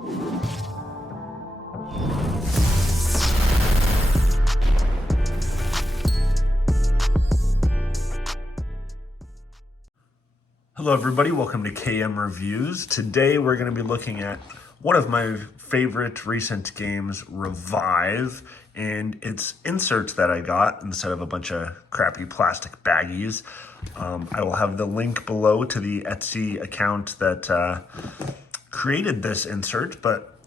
Hello everybody, welcome to KM Reviews. Today we're going to be looking at one of my favorite recent games, Revive, and it's inserts that I got instead of a bunch of crappy plastic baggies. I will have the link below to the Etsy account that created this insert, but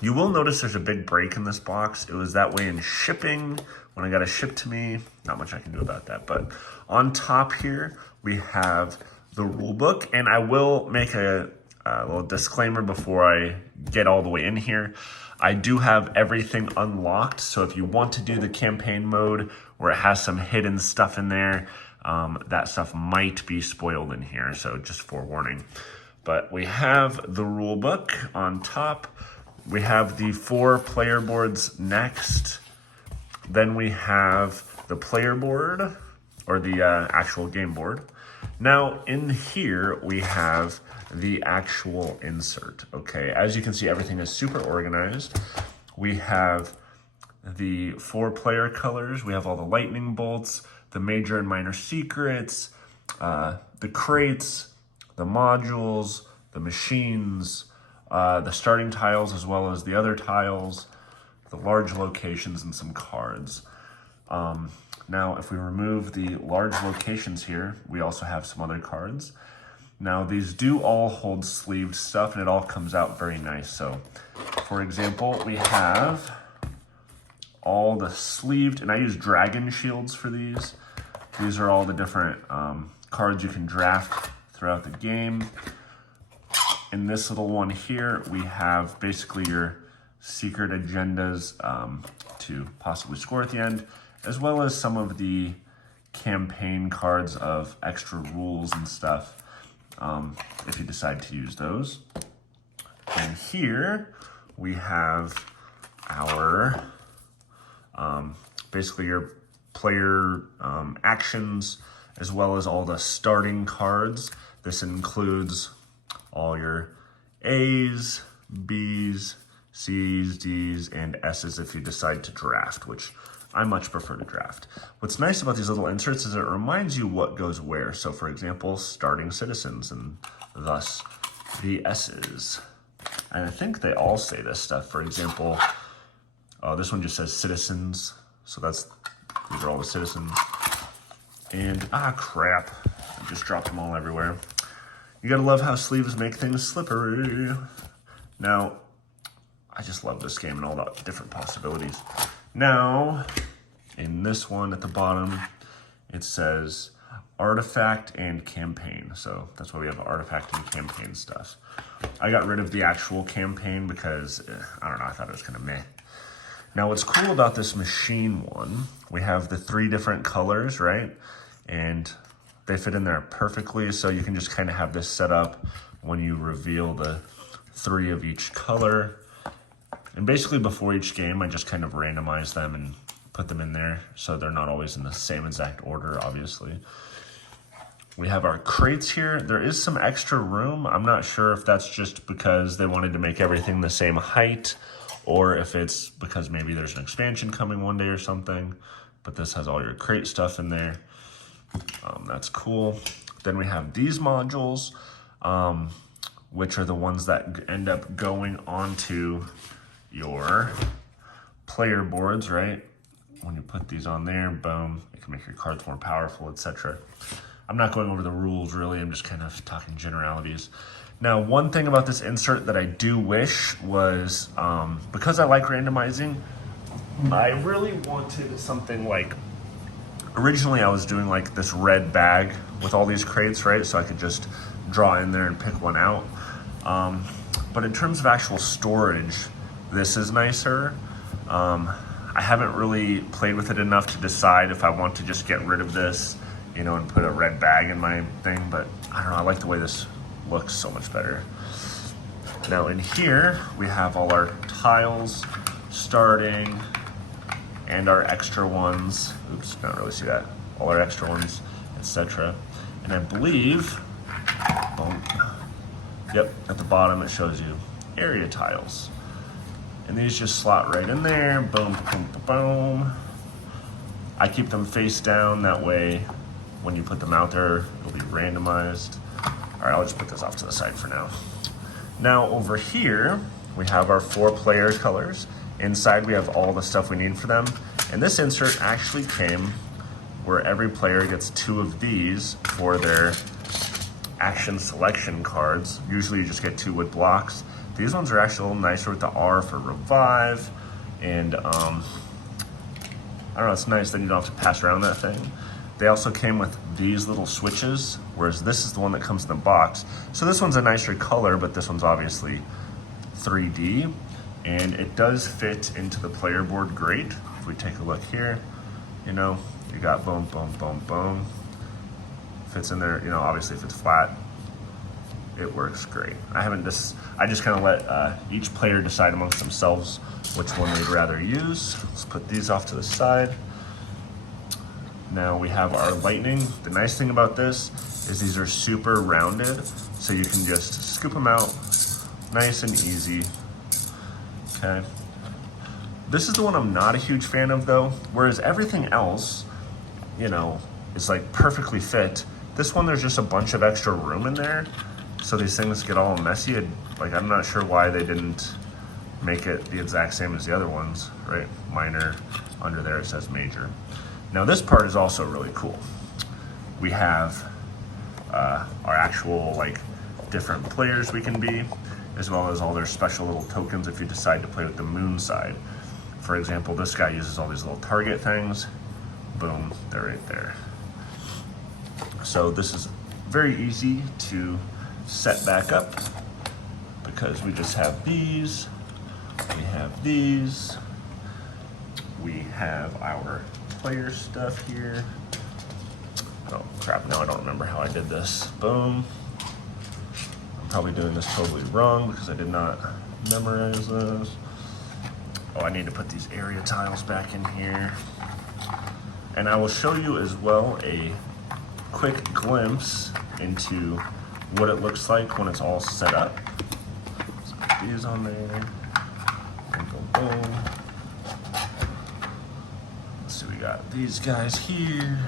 you will notice there's a big break in this box. It was that way in shipping when I got it shipped to me. Not much I can do about that, but on top here we have the rule book, and I will make a little disclaimer before I get all the way in here. I do have everything unlocked, so if you want to do the campaign mode where it has some hidden stuff in there, that stuff might be spoiled in here, so just forewarning. But we have the rule book on top. We have the 4 player boards next. Then we have the player board, or the actual game board. Now in here we have the actual insert, okay? As you can see, everything is super organized. We have the 4 player colors. We have all the lightning bolts, the major and minor secrets, the crates, the modules, the machines, the starting tiles as well as the other tiles, the large locations, and some cards. Now, if we remove the large locations here, we also have some other cards. Now, these do all hold sleeved stuff, and it all comes out very nice. So, for example, we have all the sleeved, and I use dragon shields for these. These are all the different cards you can draft throughout the game. In this little one here, we have basically your secret agendas to possibly score at the end, as well as some of the campaign cards of extra rules and stuff, if you decide to use those. And here we have our, basically your player actions, as well as all the starting cards. This includes all your A's, B's, C's, D's, and S's if you decide to draft, which I much prefer to draft. What's nice about these little inserts is it reminds you what goes where. So for example, starting citizens, and thus the S's. And I think they all say this stuff. For example, this one just says citizens. So these are all the citizens. And, crap. I just dropped them all everywhere. You gotta love how sleeves make things slippery. Now, I just love this game and all the different possibilities. Now, in this one at the bottom, it says artifact and campaign. So that's why we have artifact and campaign stuff. I got rid of the actual campaign because, I don't know, I thought it was kind of meh. Now what's cool about this machine one, we have the 3 different colors, right? And they fit in there perfectly, so you can just kind of have this set up when you reveal the 3 of each color. And basically before each game, I just kind of randomize them and put them in there so they're not always in the same exact order, obviously. We have our crates here. There is some extra room. I'm not sure if that's just because they wanted to make everything the same height, or if it's because maybe there's an expansion coming one day or something. But this has all your crate stuff in there. That's cool. Then we have these modules, which are the ones that end up going onto your player boards, right? When you put these on there, boom, it can make your cards more powerful, etc. I'm not going over the rules really, I'm just kind of talking generalities. Now, one thing about this insert that I do wish was, because I like randomizing, I really wanted something like, originally I was doing like this red bag with all these crates, right? So I could just draw in there and pick one out. But in terms of actual storage, this is nicer. I haven't really played with it enough to decide if I want to just get rid of this, you know, and put a red bag in my thing, but I don't know, I like the way this looks so much better. Now in here, we have all our tiles starting and our extra ones. Oops, can't really see that. All our extra ones, etc. And I believe, yep, at the bottom it shows you area tiles. And these just slot right in there, boom, boom, boom, boom. I keep them face down, that way when you put them out there, it'll be randomized. All right, I'll just put this off to the side for now. Now over here, we have our 4 player colors. Inside we have all the stuff we need for them. And this insert actually came where every player gets 2 of these for their action selection cards. Usually you just get 2 wood blocks. These ones are actually a little nicer with the R for revive. And I don't know, it's nice that you don't have to pass around that thing. They also came with these little switches, whereas this is the one that comes in the box. So this one's a nicer color, but this one's obviously 3D. And it does fit into the player board great. If we take a look here, you know, you got boom, boom, boom, boom. Fits in there, you know, obviously if it's flat, it works great. I just kind of let each player decide amongst themselves which one they'd rather use. Let's put these off to the side. Now we have our lightning. The nice thing about this is these are super rounded, so you can just scoop them out nice and easy. Okay. This is the one I'm not a huge fan of though, whereas everything else, you know, is like perfectly fit. This one, there's just a bunch of extra room in there, so these things get all messy. Like, I'm not sure why they didn't make it the exact same as the other ones, right? Minor, under there it says major. Now this part is also really cool. We have our actual like different players we can be, as well as all their special little tokens if you decide to play with the moon side. For example, this guy uses all these little target things. Boom, they're right there. So this is very easy to set back up because we just have these, we have these, we have our player stuff here. Oh crap, no, I don't remember how I did this. Boom. I'm probably doing this totally wrong because I did not memorize those. Oh, I need to put these area tiles back in here. And I will show you as well a quick glimpse into what it looks like when it's all set up. So put these on there. Boom, boom, boom. Let's see, we got these guys here.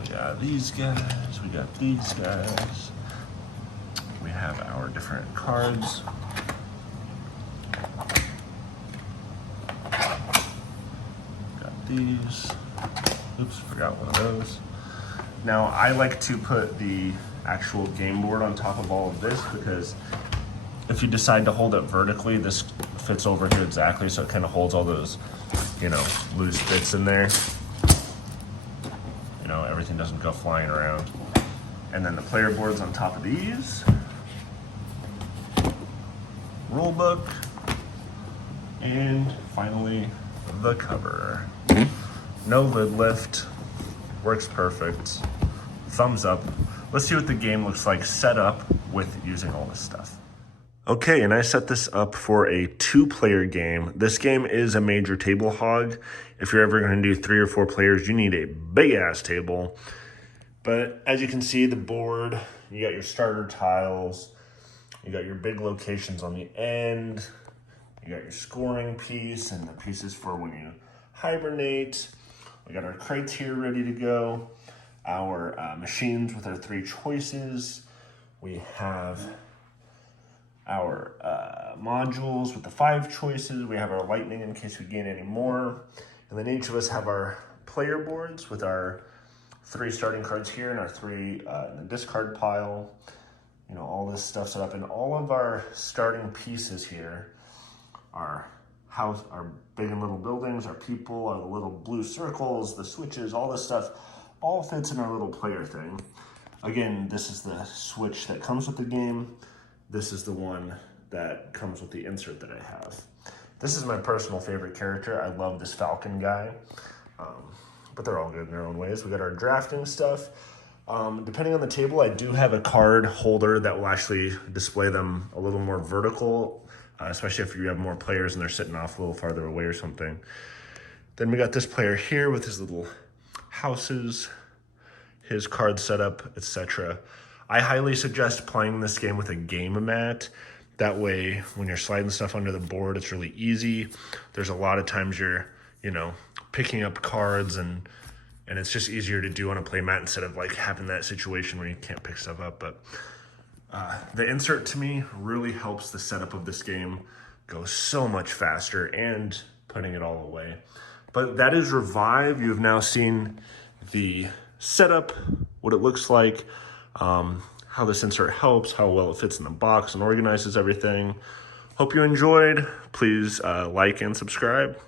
We got these guys. We got these guys. We have our different cards. Got these. Oops, forgot one of those. Now, I like to put the actual game board on top of all of this because if you decide to hold it vertically, this fits over here exactly, so it kind of holds all those, you know, loose bits in there. You know, everything doesn't go flying around. And then the player board's on top of these. Rule book. And finally, the cover. No lid lift. Works perfect. Thumbs up. Let's see what the game looks like set up with using all this stuff. Okay, and I set this up for a 2-player game. This game is a major table hog. If you're ever going to do 3 or 4 players, you need a big-ass table. But as you can see, the board, you got your starter tiles, you got your big locations on the end, you got your scoring piece and the pieces for when you hibernate. We got our crates here ready to go, our machines with our 3 choices. We have our modules with the 5 choices. We have our lightning in case we gain any more. And then each of us have our player boards with our 3 starting cards here and our 3 in the discard pile. You know, all this stuff set up. And all of our starting pieces here, our house, our big and little buildings, our people, our little blue circles, the switches, all this stuff, all fits in our little player thing. Again, this is the switch that comes with the game. This is the one that comes with the insert that I have. This is my personal favorite character. I love this Falcon guy, but they're all good in their own ways. We got our drafting stuff. Depending on the table, I do have a card holder that will actually display them a little more vertical, especially if you have more players and they're sitting off a little farther away or something. Then we got this player here with his little houses, his card setup, etc. I highly suggest playing this game with a game mat That way, when you're sliding stuff under the board, it's really easy. There's a lot of times you're, picking up cards and it's just easier to do on a play mat instead of like having that situation where you can't pick stuff up. But the insert to me really helps the setup of this game go so much faster and putting it all away. But that is Revive. You've now seen the setup, what it looks like, how this insert helps, how well it fits in the box and organizes everything. Hope you enjoyed. Please like and subscribe.